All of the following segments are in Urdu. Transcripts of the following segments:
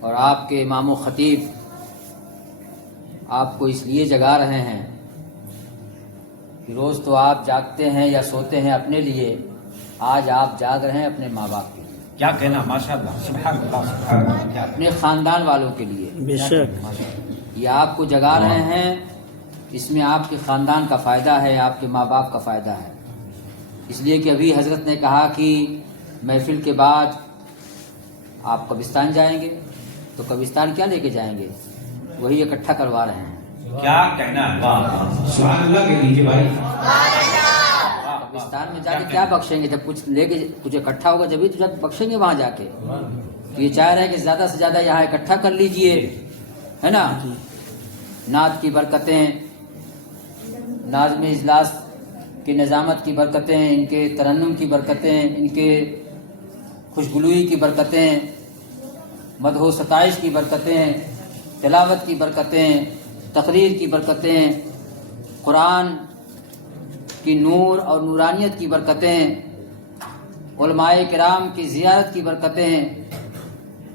اور آپ کے امام و خطیب آپ کو اس لیے جگا رہے ہیں کہ روز تو آپ جاگتے ہیں یا سوتے ہیں اپنے لیے، آج آپ جاگ رہے ہیں اپنے ماں باپ کے لیے، کیا کہنا، ماشاء اللہ، سبحان اللہ، سبحان اللہ، اپنے خاندان والوں کے لیے۔ بے شک یہ آپ کو جگا رہے ہیں، اس میں آپ کے خاندان کا فائدہ ہے، آپ کے ماں باپ کا فائدہ ہے۔ اس لیے کہ ابھی حضرت نے کہا کہ محفل کے بعد آپ قبرستان جائیں گے، تو قبرستان کیا لے کے جائیں گے؟ وہی اکٹھا کروا رہے ہیں۔ کیا کہنا، واہ، سبحان اللہ کہہ دیجیے بھائی۔ قبرستان میں جا کے کیا بخشیں گے؟ جب کچھ لے کے کچھ اکٹھا ہوگا جبھی تو جب بخشیں گے وہاں جا کے۔ تو یہ چاہ رہے ہیں کہ زیادہ سے زیادہ یہاں اکٹھا کر لیجئے، ہے نا؟ نعت کی برکتیں، ناظم اجلاس کی نظامت کی برکتیں، ان کے ترنم کی برکتیں، ان کے خوشگلوئی کی برکتیں، مدح و ستائش کی برکتیں، تلاوت کی برکتیں، تقریر کی برکتیں، قرآن کی نور اور نورانیت کی برکتیں، علماء کرام کی زیارت کی برکتیں،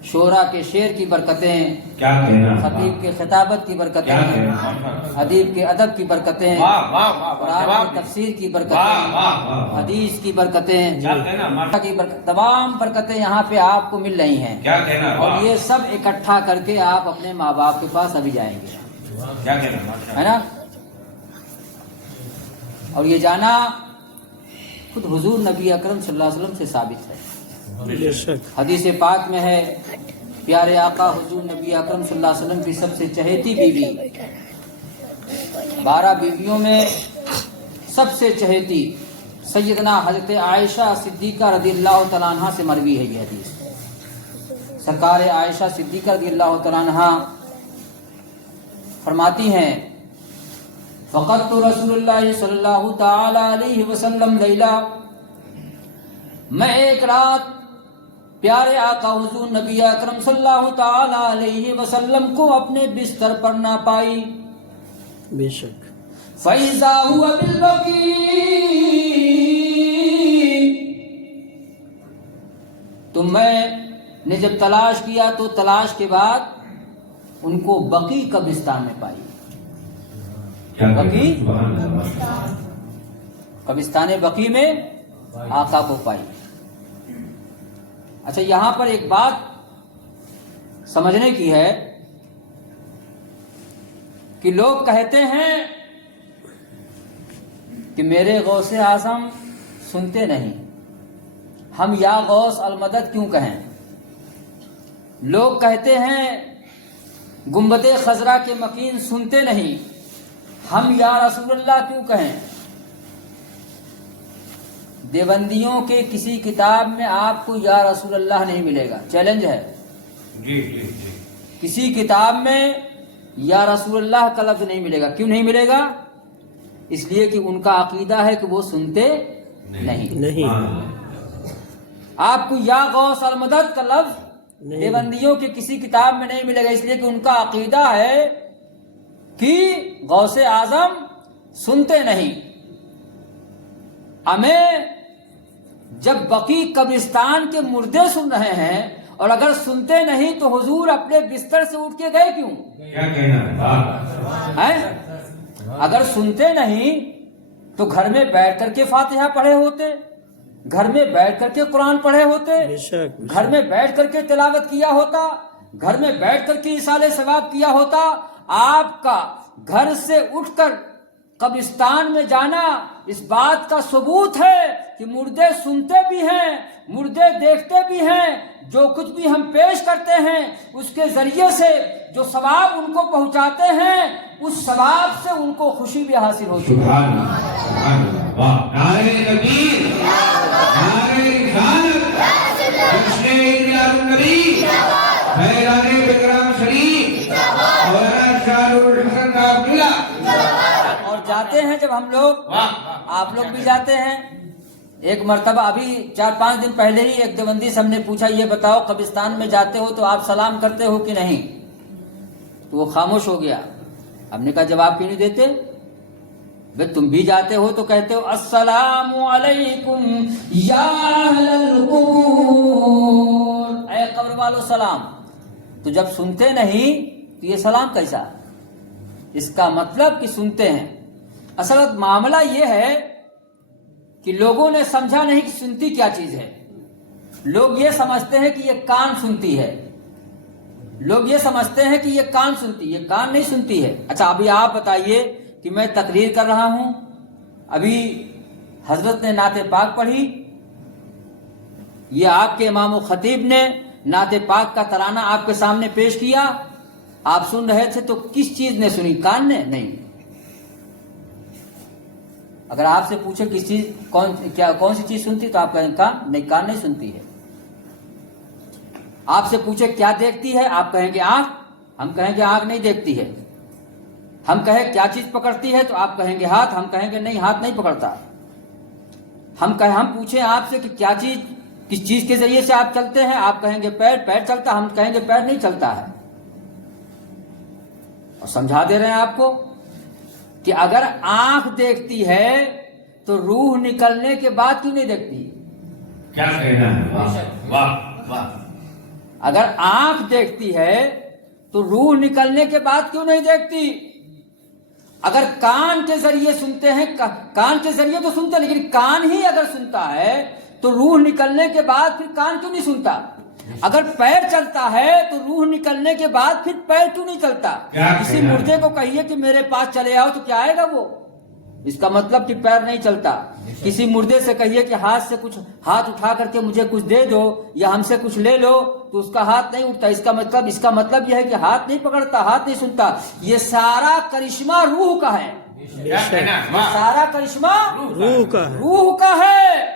شعراء کے شعر کی برکتیں، کیا کہنا، خطیب کے خطابت کی برکتیں، کیا کہنا، ادیب کے ادب کی برکتیں، واہ واہ واہ، قرآن کی تفسیر کی واہ برکتیں، واہ واہ، حدیث کی برکتیں، کیا کہنا، ماشاء کی تمام برکتیں یہاں پہ آپ کو مل رہی ہیں، کیا کہنا، اور یہ سب اکٹھا کر کے آپ اپنے ماں باپ کے پاس ابھی جائیں گے، کیا کہنا، ماشاء ہے نا؟ اور یہ جانا خود حضور نبی اکرم صلی اللہ علیہ وسلم سے ثابت ہے۔ بے شک حدیث پاک میں ہے، پیارے آقا حضور نبی اکرم صلی اللہ علیہ وسلم کی سب سے چہیتی بیوی، 12 بیویوں میں سب سے چہیتی سیدنا حضرت عائشہ صدیقہ رضی اللہ تعالیٰ عنہ سے مروی ہے یہ حدیث۔ سرکار عائشہ صدیقہ رضی اللہ تعالیٰ عنہ فرماتی ہیں، فقدت رسول اللہ صلی اللہ تعالی علیہ وسلم لیلہ، میں ایک رات پیارے آقا حضور نبی اکرم صلی اللہ تعالی علیہ وسلم کو اپنے بستر پر نہ پائی، بے شک فَإِذَا هُوَ بِالْبَقِيعِ، تو میں نے جب تلاش کیا تو تلاش کے بعد ان کو بقیع قبرستان میں پائی۔ بقیع قبرستان بقیع میں آقا کو پائی۔ اچھا، یہاں پر ایک بات سمجھنے کی ہے کہ لوگ کہتے ہیں کہ میرے غوث اعظم سنتے نہیں، ہم یا غوث المدد کیوں کہیں؟ لوگ کہتے ہیں گنبد خضرا کے مکین سنتے نہیں، ہم یا رسول اللہ کیوں کہیں؟ دیوبندیوں کے کسی کتاب میں آپ کو یا رسول اللہ نہیں ملے گا، چیلنج ہے۔ جی جی جی، کسی کتاب میں یا رسول اللہ کا لفظ نہیں ملے گا۔ کیوں نہیں ملے گا؟ اس لیے کہ ان کا عقیدہ ہے کہ وہ سنتے نہیں۔ آپ کو یا غوث المدد کا لفظ دیوبندیوں کی کسی کتاب میں نہیں ملے گا، اس لیے کہ ان کا عقیدہ ہے کہ غوث اعظم سنتے نہیں۔ ہمیں جب بقیع قبرستان کے مردے سن رہے ہیں اور اگر سنتے نہیں تو حضور اپنے بستر سے اٹھ کے گئے کیوں؟ کیا کہنا، ہیں؟ اگر سنتے نہیں تو گھر میں بیٹھ کر کے فاتحہ پڑھے ہوتے، گھر میں بیٹھ کر کے قرآن پڑھے ہوتے، بے شک گھر میں بیٹھ کر کے تلاوت کیا ہوتا، گھر میں بیٹھ کر کے ایصال ثواب کیا ہوتا۔ آپ کا گھر سے اٹھ کر قبرستان میں جانا اس بات کا ثبوت ہے کہ مردے سنتے بھی ہیں، مردے دیکھتے بھی ہیں، جو کچھ بھی ہم پیش کرتے ہیں اس کے ذریعے سے جو ثواب ان کو پہنچاتے ہیں اس ثواب سے ان کو خوشی بھی حاصل ہوتی ہے۔ سبحان اللہ، سبحان اللہ، واہ، نعرہ تکبیر، نعرہ رسالت، جشن میلاد النبی، فیضان بکرم شریف، مولانا شاہ نور الحسن کا عبداللہ، اور جاتے ہیں جب ہم لوگ، آپ لوگ بھی جاتے ہیں۔ ایک مرتبہ ابھی 4-5 دن پہلے ہی ایک دیوبندی سے ہم نے پوچھا، یہ بتاؤ قبرستان میں جاتے ہو تو آپ سلام کرتے ہو کہ نہیں؟ تو وہ خاموش ہو گیا۔ ہم نے کہا جواب کیوں نہیں دیتے؟ بھئی تم بھی جاتے ہو تو کہتے ہو السلام علیکم یا اہل القبور، اے قبر والو سلام۔ تو جب سنتے نہیں تو یہ سلام کیسا؟ اس کا مطلب کہ سنتے ہیں۔ اصل معاملہ یہ ہے کہ لوگوں نے سمجھا نہیں کہ سنتی کیا چیز ہے۔ لوگ یہ سمجھتے ہیں کہ یہ کان سنتی ہے، لوگ یہ سمجھتے ہیں کہ یہ کان سنتی، یہ کان نہیں سنتی ہے۔ اچھا ابھی آپ بتائیے کہ میں تقریر کر رہا ہوں، ابھی حضرت نے نعت پاک پڑھی، یہ آپ کے امام و خطیب نے نعت پاک کا ترانہ آپ کے سامنے پیش کیا، آپ سن رہے تھے، تو کس چیز نے سنی؟ کان نے؟ نہیں۔ اگر آپ سے پوچھے کس چیز کون سی چیز سنتی تو آپ کہیں کان؟ نہیں، کان نہیں سنتی ہے۔ آپ سے پوچھے کیا دیکھتی ہے، آپ کہیں گے آنکھ، ہم کہیں گے آنکھ نہیں دیکھتی ہے۔ ہم کہیں کیا چیز پکڑتی ہے تو آپ کہیں گے ہاتھ، ہم کہیں گے نہیں، ہاتھ نہیں پکڑتا۔ ہم پوچھیں آپ سے کہ کیا چیز، کس چیز کے ذریعے سے آپ چلتے ہیں، آپ کہیں گے پیر، پیر چلتا، ہم کہیں گے پیر نہیں چلتا ہے۔ اور سمجھا دے رہے ہیں آپ کو کہ اگر آنکھ دیکھتی ہے تو روح نکلنے کے بعد کیوں نہیں دیکھتی؟ کیا کہنا ہے؟ واہ واہ واہ۔ اگر آنکھ دیکھتی ہے تو روح نکلنے کے بعد کیوں نہیں دیکھتی؟ اگر کان کے ذریعے سنتے ہیں، کان کے ذریعے تو سنتے، لیکن کان ہی اگر سنتا ہے تو روح نکلنے کے بعد پھر کان کیوں نہیں سنتا؟ اگر پیر چلتا ہے تو روح نکلنے کے بعد پھر پیر کیوں نہیں چلتا؟ کسی مردے کو کہیے کہ میرے پاس چلے آؤ تو کیا آئے گا وہ؟ اس کا مطلب کہ پیر نہیں چلتا۔ کسی مردے سے کہیے کہ ہاتھ سے کچھ، ہاتھ اٹھا کر کے مجھے کچھ دے دو یا ہم سے کچھ لے لو، تو اس کا ہاتھ نہیں اٹھتا۔ اس کا مطلب یہ ہے کہ ہاتھ نہیں پکڑتا، ہاتھ نہیں سنتا۔ یہ سارا کرشمہ روح کا ہے، سارا کرشمہ روح کا ہے۔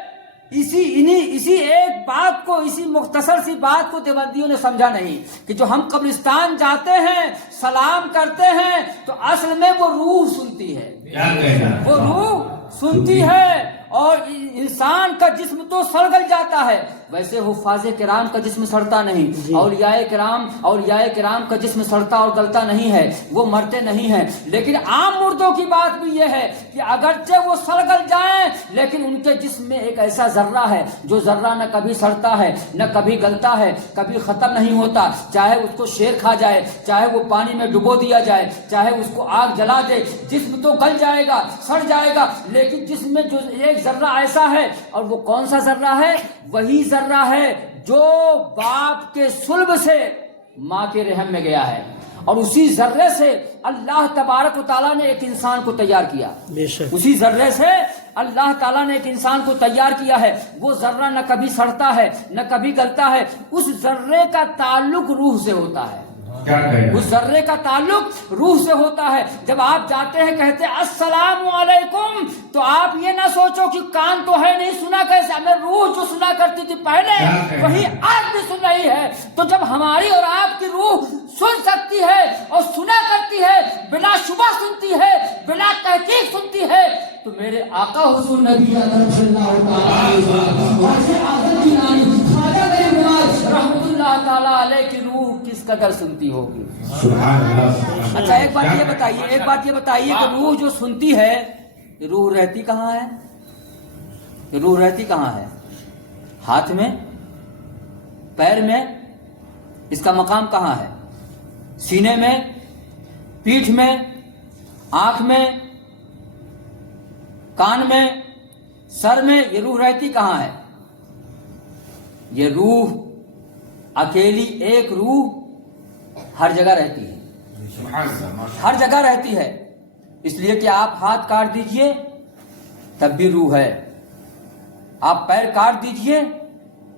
اسی ایک بات کو، اسی مختصر سی بات کو دیوبندیوں نے سمجھا نہیں کہ جو ہم قبرستان جاتے ہیں، سلام کرتے ہیں، تو اصل میں وہ روح سنتی ہے، وہ روح سنتی ہے۔ اور انسان کا جسم تو سڑ جاتا ہے، ویسے حفاظ کرام کا جسم سڑتا نہیں، اولیاء کرام کا جسم سڑتا اور گلتا نہیں ہے، وہ مرتے نہیں ہیں۔ لیکن عام مردوں کی بات بھی یہ ہے کہ اگرچہ وہ سڑ گل جائیں لیکن ان کے جسم میں ایک ایسا ذرہ ہے جو ذرہ نہ کبھی سڑتا ہے نہ کبھی گلتا ہے، کبھی ختم نہیں ہوتا، چاہے اس کو شیر کھا جائے، چاہے وہ پانی میں ڈبو دیا جائے، چاہے اس کو آگ جلا دے، جسم تو گل جائے گا، سڑ جائے گا، لیکن جسم میں جو ایک ذرہ ایسا ہے، اور وہ کون سا ذرہ ہے؟ وہی ذرہ ہے جو باپ کے صلب سے ماں کے رحم میں گیا ہے، اور اسی ذرے سے اللہ تبارک و تعالیٰ نے ایک انسان کو تیار کیا، اسی ذرے سے اللہ تعالیٰ نے ایک انسان کو تیار کیا ہے۔ وہ ذرہ نہ کبھی سڑتا ہے نہ کبھی گلتا ہے، اس ذرے کا تعلق روح سے ہوتا ہے، اس ذرے کا تعلق روح سے ہوتا ہے۔ جب آپ جاتے ہیں کہتے ہیں السلام علیکم، تو آپ یہ نہ سوچو کہ کان تو ہے نہیں، سنا کیسے؟ ہمیں روح جو سنا کرتی تھی پہلے وہی آج بھی سن رہی ہے۔ تو جب ہماری اور آپ کی روح سن سکتی ہے اور سنا کرتی ہے، بلا شبہ سنتی ہے، بلا تحقیق سنتی ہے، تو میرے آقا حضور نبی اکرم صلی اللہ رحمت اللہ تعالیٰ علیہ کی روح کس قدر سنتی ہوگی؟ اچھا ایک بات یہ بتائیے کہ روح جو سنتی ہے، روح رہتی کہاں ہے؟ روح رہتی کہاں ہے؟ ہاتھ میں؟ پیر میں؟ اس کا مقام کہاں ہے؟ سینے میں؟ پیٹھ میں؟ آنکھ میں؟ کان میں؟ سر میں؟ یہ روح رہتی کہاں ہے؟ یہ روح اکیلی ایک روح ہر جگہ رہتی ہے، ہر جگہ رہتی ہے۔ اس لیے کہ آپ ہاتھ کاٹ دیجئے تب بھی روح ہے، آپ پیر کاٹ دیجئے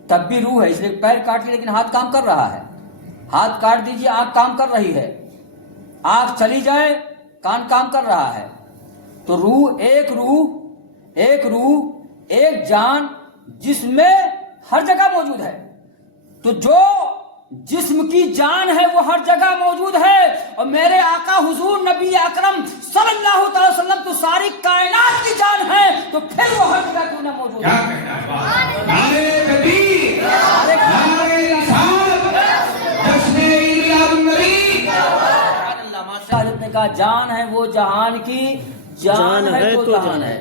تب بھی روح ہے۔ اس لیے پیر کاٹیے لیکن ہاتھ کام کر رہا ہے، ہاتھ کاٹ دیجئے آنکھ کام کر رہی ہے، آنکھ چلی جائے کان کام کر رہا ہے۔ تو روح، ایک جان جس میں ہر جگہ موجود ہے۔ تو جو جسم کی جان ہے وہ ہر جگہ موجود ہے، اور میرے آقا حضور نبی اکرم صلی اللہ تعالی وسلم تو ساری کائنات کی جان ہے، تو پھر وہ ہر جگہ کیوں نہ موجود ہے؟ نے کہا جان ہے وہ جہان کی جان ہے تو جہان ہے،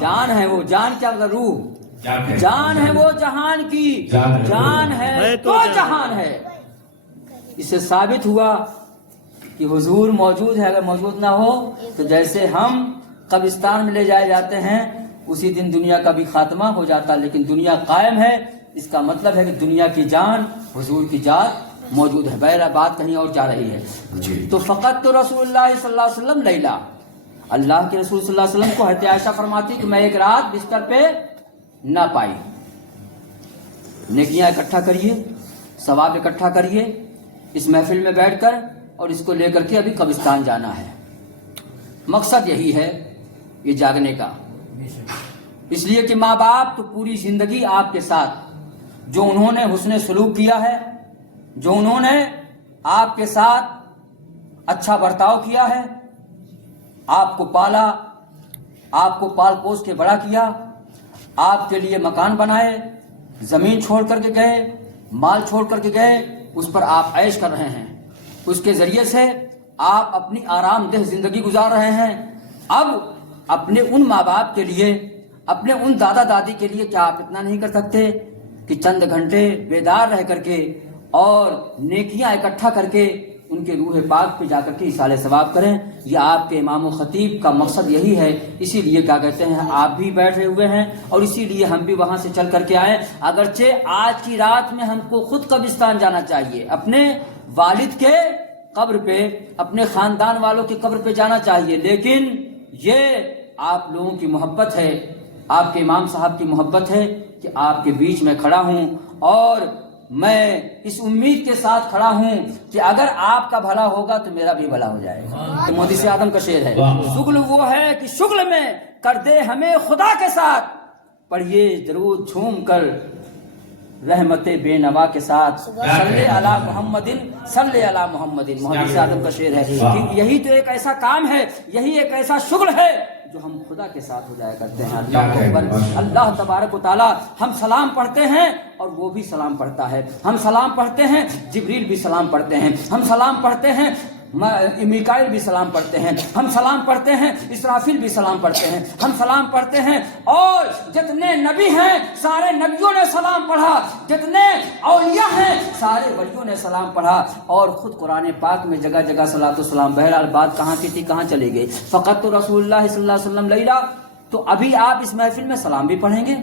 جان ہے وہ، جان کیا مطلب؟ روح، جان ہے وہ جہان کی جان ہے تو جہان ہے۔ اس سے ثابت ہوا کہ حضور موجود ہے. اگر موجود نہ ہو تو جیسے ہم قبرستان میں لے جائے جاتے ہیں اسی دن دنیا کا بھی خاتمہ ہو جاتا، لیکن دنیا قائم ہے. اس کا مطلب ہے کہ دنیا کی جان حضور کی ذات موجود ہے. بہرحال بات کہیں اور جا رہی ہے. تو فقط تو رسول اللہ صلی اللہ علیہ وسلم لیلا، اللہ کے رسول صلی اللہ علیہ وسلم کو حضرت عائشہ فرماتی کہ میں ایک رات بستر پہ نہ پائی. نیکیاں اکٹھا کریے، ثواب اکٹھا کریے اس محفل میں بیٹھ کر، اور اس کو لے کر کے ابھی قبرستان جانا ہے. مقصد یہی ہے یہ جاگنے کا. اس لیے کہ ماں باپ تو پوری زندگی آپ کے ساتھ، جو انہوں نے حسن سلوک کیا ہے، جو انہوں نے آپ کے ساتھ اچھا برتاؤ کیا ہے، آپ کو پالا، آپ کو پال پوس کے بڑا کیا، آپ کے لیے مکان بنائے، زمین چھوڑ کر کے گئے، مال چھوڑ کر کے گئے، اس پر آپ عیش کر رہے ہیں، اس کے ذریعے سے آپ اپنی آرام دہ زندگی گزار رہے ہیں. اب اپنے ان ماں باپ کے لیے، اپنے ان دادا دادی کے لیے کیا آپ اتنا نہیں کر سکتے کہ چند گھنٹے بیدار رہ کر کے اور نیکیاں اکٹھا کر کے ان کے روح پاک پہ جا کر کے ایصال ثواب کریں؟ یہ آپ کے امام و خطیب کا مقصد یہی ہے. اسی لیے کیا کہتے ہیں آپ بھی بیٹھے ہوئے ہیں اور اسی لیے ہم بھی وہاں سے چل کر کے آئے. اگرچہ آج کی رات میں ہم کو خود قبرستان جانا چاہیے، اپنے والد کے قبر پہ، اپنے خاندان والوں کی قبر پہ جانا چاہیے، لیکن یہ آپ لوگوں کی محبت ہے، آپ کے امام صاحب کی محبت ہے کہ آپ کے بیچ میں کھڑا ہوں، اور میں اس امید کے ساتھ کھڑا ہوں کہ اگر آپ کا بھلا ہوگا تو میرا بھی بھلا ہو جائے گا. تو مودی سے آدم کا شعر ہے، شغل وہ ہے کہ شغل میں کر دے ہمیں خدا کے ساتھ، پڑھیے درود جھوم کر رحمت بے نوا کے ساتھ، صلی علی محمد صلی علی محمد. محدث اعظم کا شعر ہے کہ یہی تو ایک ایسا کام ہے، یہی ایک ایسا شغل ہے جو ہم خدا کے ساتھ ہو جایا کرتے ہیں. اللہ اکبر. اللہ تبارک و تعالی، ہم سلام پڑھتے ہیں اور وہ بھی سلام پڑھتا ہے، ہم سلام پڑھتے ہیں جبریل بھی سلام پڑھتے ہیں، ہم سلام پڑھتے ہیں میکائیل بھی سلام پڑھتے ہیں، ہم سلام پڑھتے ہیں اسرافیل بھی سلام پڑھتے ہیں، ہم سلام پڑھتے ہیں، اور جتنے نبی ہیں سارے نبیوں نے سلام پڑھا، جتنے اولیاء ہیں سارے ولیوں نے سلام پڑھا، اور خود قرآن پاک میں جگہ جگہ صلاۃ و سلام. بہرحال بات کہاں کی تھی کہاں چلی گئی. فقط تو رسول اللہ صلی اللہ علیہ وسلم لیلا. تو ابھی آپ اس محفل میں سلام بھی پڑھیں گے،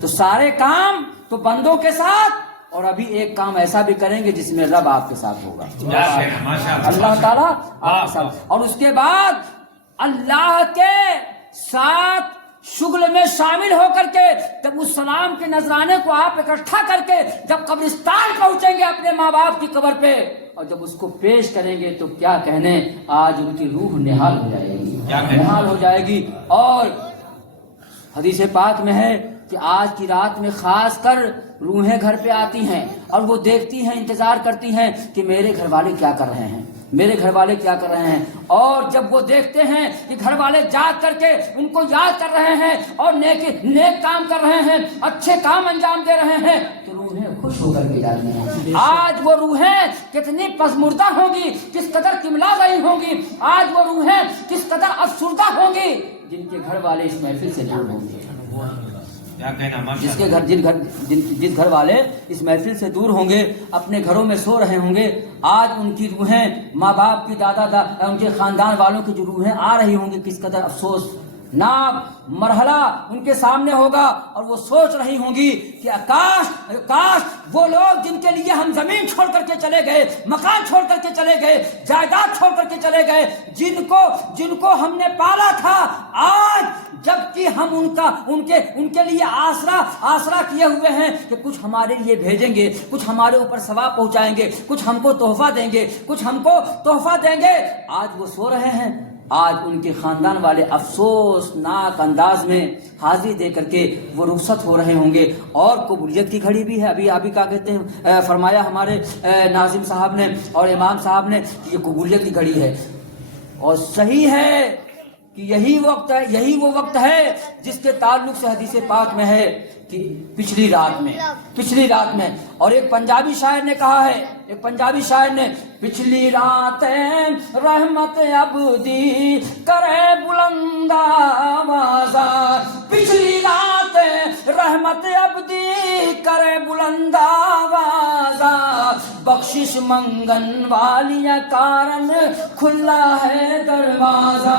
تو سارے کام تو بندوں کے ساتھ، اور ابھی ایک کام ایسا بھی کریں گے جس میں رب آپ کے ساتھ ہوگا، اللہ تعالیٰ آپ کے ساتھ. اور اس کے بعد اللہ کے ساتھ شغل میں شامل ہو کر کے جب اس سلام کے نذرانے کو آپ اکٹھا کر کے جب قبرستان پہنچیں گے اپنے ماں باپ کی قبر پہ، اور جب اس کو پیش کریں گے تو کیا کہنے، آج ان کی روح نہال ہو جائے گی، نہال ہو جائے گی. اور حدیث پاک میں ہے کہ آج کی رات میں خاص کر روحیں گھر پہ آتی ہیں اور وہ دیکھتی ہیں، انتظار کرتی ہیں کہ میرے گھر والے کیا کر رہے ہیں، میرے گھر والے کیا کر رہے ہیں. اور جب وہ دیکھتے ہیں کہ گھر والے جاگ کر کے ان کو یاد کر رہے ہیں اور نیک کام کر رہے ہیں، اچھے کام انجام دے رہے ہیں، تو روحیں خوش ہو کر کے جاتی ہیں. آج وہ روحیں کتنی پسمردہ ہوں گی، کس قدر کملا گئی ہوں گی، آج وہ روحیں کس قدر افسردہ ہوں گی جن کے گھر والے اس محفل سے دور ہوں گے، جس گھر والے اس محفل سے دور ہوں گے، اپنے گھروں میں سو رہے ہوں گے. آج ان کی روحیں، ماں باپ کی، ان کے خاندان والوں کی جو روحیں آ رہی ہوں گی، کس قدر افسوس ناک مرحلہ ان کے سامنے ہوگا، اور وہ سوچ رہی ہوں گی کہ کاش وہ لوگ جن کے لیے ہم زمین چھوڑ کر کے چلے گئے، مکان چھوڑ کر کے چلے گئے، جائیداد چھوڑ کر کے چلے گئے، جن کو ہم نے پالا تھا، آج جبکہ ہم ان کے لیے آسرا کیے ہوئے ہیں کہ کچھ ہمارے لیے بھیجیں گے، کچھ ہمارے اوپر ثواب پہنچائیں گے، کچھ ہم کو تحفہ دیں گے، آج وہ سو رہے ہیں. آج ان کے خاندان والے افسوسناک انداز میں حاضری دے کر کے وہ رخصت ہو رہے ہوں گے. اور قبولیت کی گھڑی بھی ہے. ابھی کیا کہتے ہیں، فرمایا ہمارے ناظم صاحب نے اور امام صاحب نے کہ یہ قبولیت کی گھڑی ہے، اور صحیح ہے کہ یہی وہ وقت ہے جس کے تعلق سے حدیث پاک میں ہے کہ پچھلی رات میں اور ایک پنجابی شاعر نے کہا ہے، پچھلی راتیں رحمت عبدی کرے بلند آوازہ، پچھلی رات دے رحمت ابدی کرے بلند آوازہ بخشش منگن والیاں کارن کھلا ہے دروازہ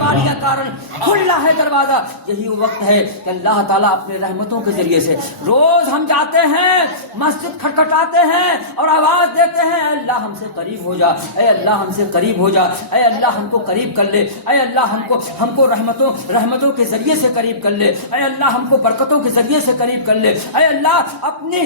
والیاں کارن کھلا ہے دروازہ. یہی وہ وقت ہے کہ اللہ تعالیٰ اپنے رحمتوں کے ذریعے سے روز ہم جاتے ہیں مسجد کھٹکھٹاتے ہیں اور آواز دیتے ہیں اے اللہ ہم سے قریب ہو جا, اے اللہ ہم سے قریب ہو جا, اے اللہ ہم کو قریب کر لے, اے اللہ ہم کو رحمتوں کے ذریعے سے قریب کر لے, اے اللہ ہم کو برکتوں کے ذریعے سے قریب کر لے, اے اللہ اپنے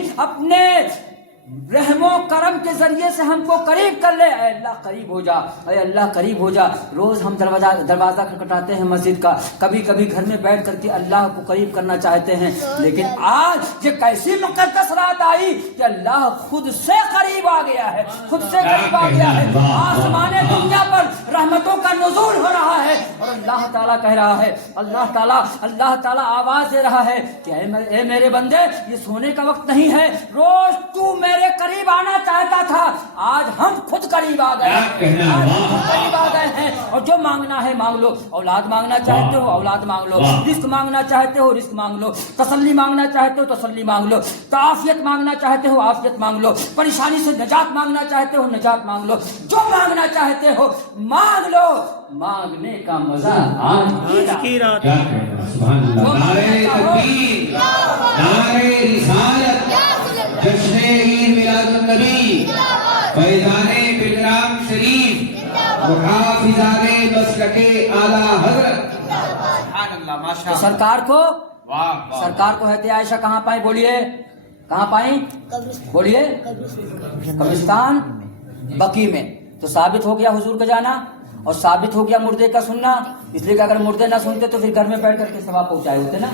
رحم و کرم کے ذریعے سے ہم کو قریب کر لے, اے اللہ قریب ہو جا, اے اللہ قریب ہو جا. روز ہم دروازہ کھٹکھٹاتے ہیں مسجد کا, کبھی کبھی گھر میں بیٹھ کر کے اللہ کو قریب کرنا چاہتے ہیں, لیکن آج یہ کیسی مقدس رات آئی کہ اللہ خود سے قریب آ گیا ہے, خود سے قریب آ گیا ہے. آسمان دنیا پر رحمتوں کا نزول ہو رہا ہے اور اللہ تعالیٰ کہہ رہا ہے, اللہ تعالیٰ آواز دے رہا ہے کہ اے میرے بندے یہ سونے کا وقت نہیں ہے, روز تو میرے قریب آنا چاہتا تھا, آج ہم خود قریب آ گئے ہیں, اور جو مانگنا ہے مانگ لو. اولاد مانگنا چاہتے ہو اولاد مانگ لو, رزق مانگنا چاہتے ہو رزق مانگ لو, تسلی مانگنا چاہتے ہو تسلی مانگ لو, عافیت مانگنا چاہتے ہو عافیت مانگ لو, پریشانی سے نجات مانگنا چاہتے ہو نجات مانگ لو, جو مانگنا چاہتے ہو مانگ لو. مانگنے کا مزہ آج کی رات. سبحان اللہ. نعرہ تکبیر, نعرہ رسالت, جشن عید میلاد النبی, فیضان بلرام شریف, محافظان مسلک اعلیٰ حضرت. تو سرکار کو حضرت عائشہ کہاں پائیں, بولیے کہاں پائیں, بولیے قبرستان بقی میں. تو ثابت ہو گیا حضور کا جانا اور ثابت ہو گیا مردے کا سننا, اس لیے کہ اگر مردے نہ سنتے تو پھر گھر میں بیٹھ کر کے ثواب پہنچائے ہوتے نا,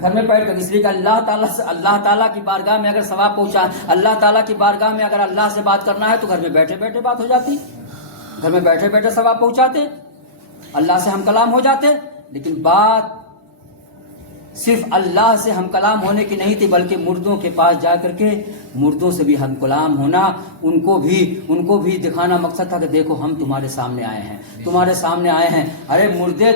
گھر میں بیٹھ کر. اس لیے کہ اللہ تعالیٰ کی بارگاہ میں اگر ثواب پہنچا, اللہ تعالیٰ کی بارگاہ میں اگر اللہ سے بات کرنا ہے تو گھر میں بیٹھے بیٹھے بات ہو جاتی, گھر میں بیٹھے بیٹھے ثواب پہنچاتے, اللہ سے ہم کلام ہو جاتے. لیکن بات صرف اللہ سے ہم کلام ہونے کی نہیں تھی, بلکہ مردوں کے پاس جا کر کے مردوں سے بھی ہم کلام ہونا, ان کو بھی دکھانا مقصد تھا کہ دیکھو ہم تمہارے سامنے آئے ہیں, تمہارے سامنے آئے ہیں. ارے مردے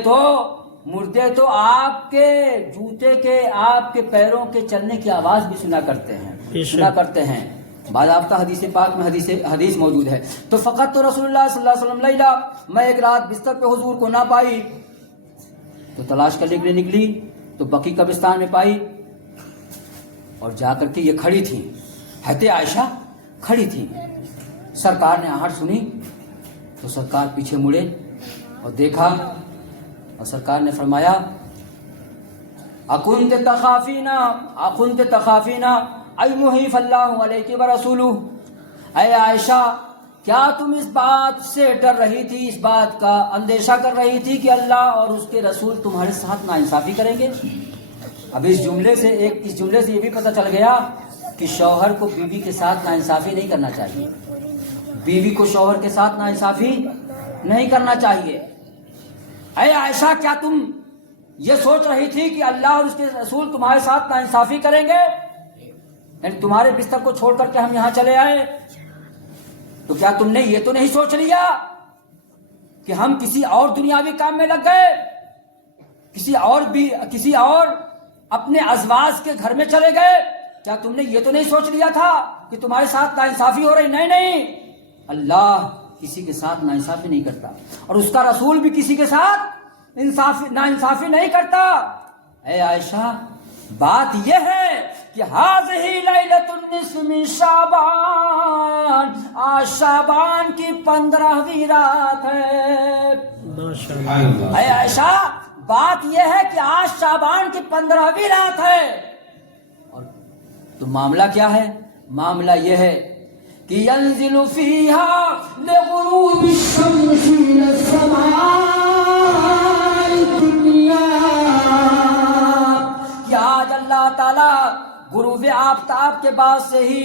تو آپ کے جوتے کے, آپ کے پیروں کے چلنے کی آواز بھی سنا کرتے ہیں. باضابطہ حدیث پاک میں حدیث موجود ہے. تو فقط تو رسول اللہ صلی اللہ علیہ وسلم لیلا, میں ایک رات بستر پہ حضور کو نہ پائی تو تلاش کرنے کے لیے نکلی تو بقی قبرستان میں پائی, اور جا کر کے یہ کھڑی تھی, حضرت عائشہ کھڑی تھی. سرکار نے آہٹ سنی تو سرکار پیچھے مڑے اور دیکھا, اور سرکار نے فرمایا اکنت تخافینا ان یحیف اللہ علیک ورسولہ, اے عائشہ کیا تم اس بات سے ڈر رہی تھی, اس بات کا اندیشہ کر رہی تھی کہ اللہ اور اس کے رسول تمہارے ساتھ ناانصافی کریں گے؟ اب اس جملے سے یہ بھی پتہ چل گیا کہ شوہر کو بیوی کے ساتھ ناانصافی نہیں کرنا چاہیے, بیوی کو شوہر کے ساتھ ناانصافی نہیں کرنا چاہیے. اے عائشہ کیا تم یہ سوچ رہی تھی کہ اللہ اور اس کے رسول تمہارے ساتھ ناانصافی کریں گے, یعنی تمہارے بستر کو چھوڑ کر کے ہم یہاں چلے آئے, تو کیا تم نے یہ تو نہیں سوچ لیا کہ ہم کسی اور دنیاوی کام میں لگ گئے, کسی اور اپنے ازواج کے گھر میں چلے گئے؟ کیا تم نے یہ تو نہیں سوچ لیا تھا کہ تمہارے ساتھ ناانصافی ہو رہی؟ نہیں, اللہ کسی کے ساتھ ناانصافی نہیں کرتا, اور اس کا رسول بھی کسی کے ساتھ ناانصافی نہیں کرتا. اے عائشہ بات یہ ہے کہ ہذہ لیلۃ النصف من شعبان, آج شعبان کی 15ویں رات ہے. اے عائشہ بات یہ ہے کہ آج شعبان کی 15ویں رات ہے. اور تو معاملہ کیا ہے؟ معاملہ یہ ہے کہ ینزل فیہا لغروب الشمس من السماء الدنیا, کہ آج اللہ تعالی غروب آفتاب کے بعد سے ہی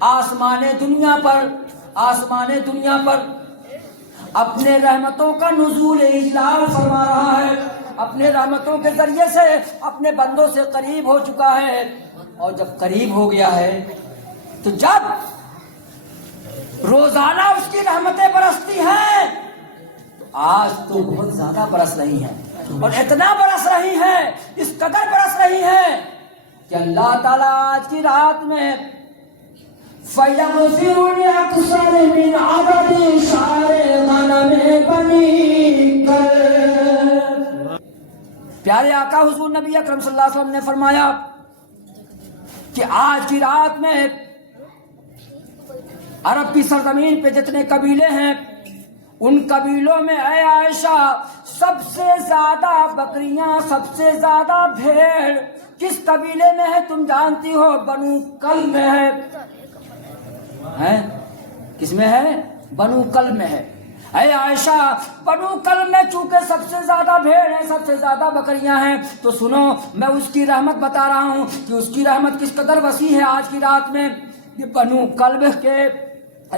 آسمان دنیا پر اپنے رحمتوں کا نزول اجلال فرما رہا ہے, اپنے رحمتوں کے ذریعے سے اپنے بندوں سے قریب ہو چکا ہے. اور جب قریب ہو گیا ہے تو جب روزانہ اس کی رحمتیں برستی ہیں تو آج تو بہت زیادہ برس رہی ہیں, اور اتنا برس رہی ہیں، اس قدر برس رہی ہیں کہ اللہ تعالیٰ آج کی رات میں فَيَغْفِرُ لِأَكْثَرِ مِنْ عَدَدِ شَعْرِ غَنَمِ بَنِي كَلْبٍ۔ پیارے آقا حضور نبی اکرم صلی اللہ علیہ وسلم نے فرمایا کہ آج کی رات میں عرب کی سرزمین پہ جتنے قبیلے ہیں ان قبیلوں میں اے عائشہ سب سے زیادہ بکریاں، سب سے زیادہ بھیڑ کس قبیلے میں ہے تم جانتی ہو؟ بنو کلب میں ہے۔ کس میں ہے؟ بنو کلب میں ہے۔ اے عائشہ بنو کلب میں چونکہ سب سے زیادہ بھیڑ ہے، سب سے زیادہ بکریاں ہیں، تو سنو میں اس کی رحمت بتا رہا ہوں کہ اس کی رحمت کس قدر وسیع ہے آج کی رات میں۔ یہ بنو کلب کے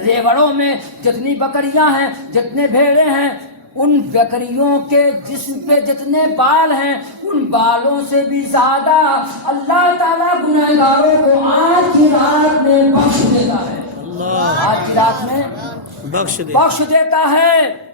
ریوڑوں میں جتنی بکریاں ہیں، جتنے بھیڑے ہیں، ان بکریوں کے جسم پہ جتنے بال ہیں ان بالوں سے بھی زیادہ اللہ تعالیٰ گنہگاروں کو آج کی رات میں بخش دیتا ہے۔ آج کی رات میں بخش دے بخش دیتا ہے۔